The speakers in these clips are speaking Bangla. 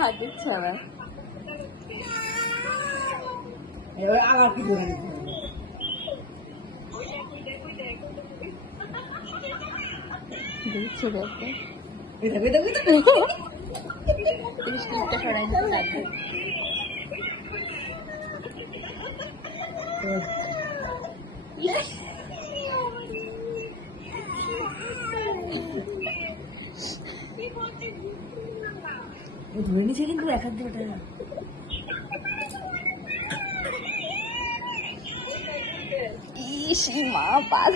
হাত দিচ্ছে আবার। এবার আবার কি করে দিচ্ছে দেখতে। দেখো দেখো স্টিকটা সরাই দিতে লাগবে। ধরে নিচ্ছে কিন্তু এক হাত দিয়ে ওটা ইস মা পাল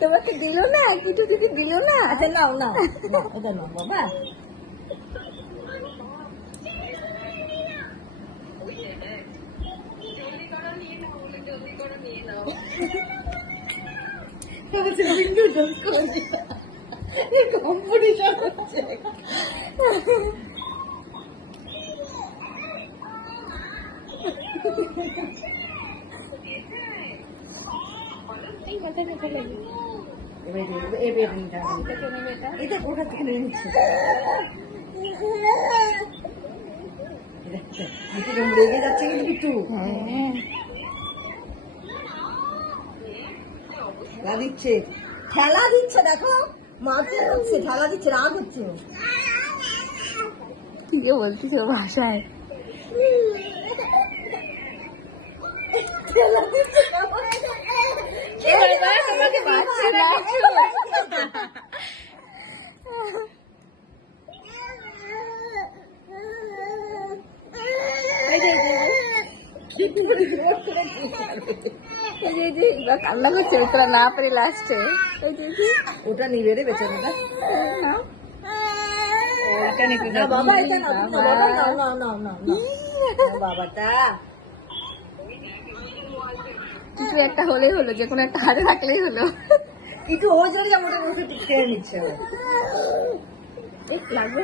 তোমাকে দিল না, কিছু যদি দিল না। আচ্ছা নাও নাও এটা নাও বাবা কম্পিটিশন হচ্ছে এটা কোথা থেকে নিয়ে নিচ্ছে রেগে যাচ্ছে কিন্তু একটু খেলা দিচ্ছে খেলা দিচ্ছে দেখো মাকে হচ্ছে খেলা দিচ্ছে রাগ হচ্ছে কি যে বলছিস ও ভাষায়। খেলা দিচ্ছে তোমাকে দিচ্ছে না কান্না করছে তোরা না পারি লাস্টে। ওটা নিবে রে বেচারাটা ওইটা নিতে না বাবা এটা না বাবা না না না না বাবাটা কিছু একটা হলেই হলো, যে কোনো একটা হাতে থাকলেই হলো। একটু ওই জন্য আমাদের বসে খেয়ে নিচ্ছে লাগবে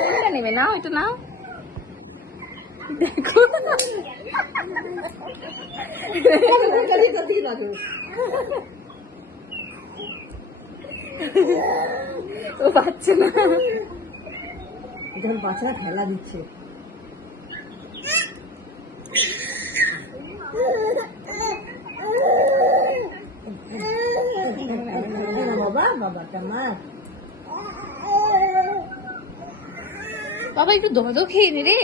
কোনটা নেবে? নাও এটা নাও, দেখো ও পাচ্ছে না, যখন বাচ্চারা খেলা দিচ্ছে বাবা বাবাটা মা বাবা একটু দমে খেয়ে নি রে।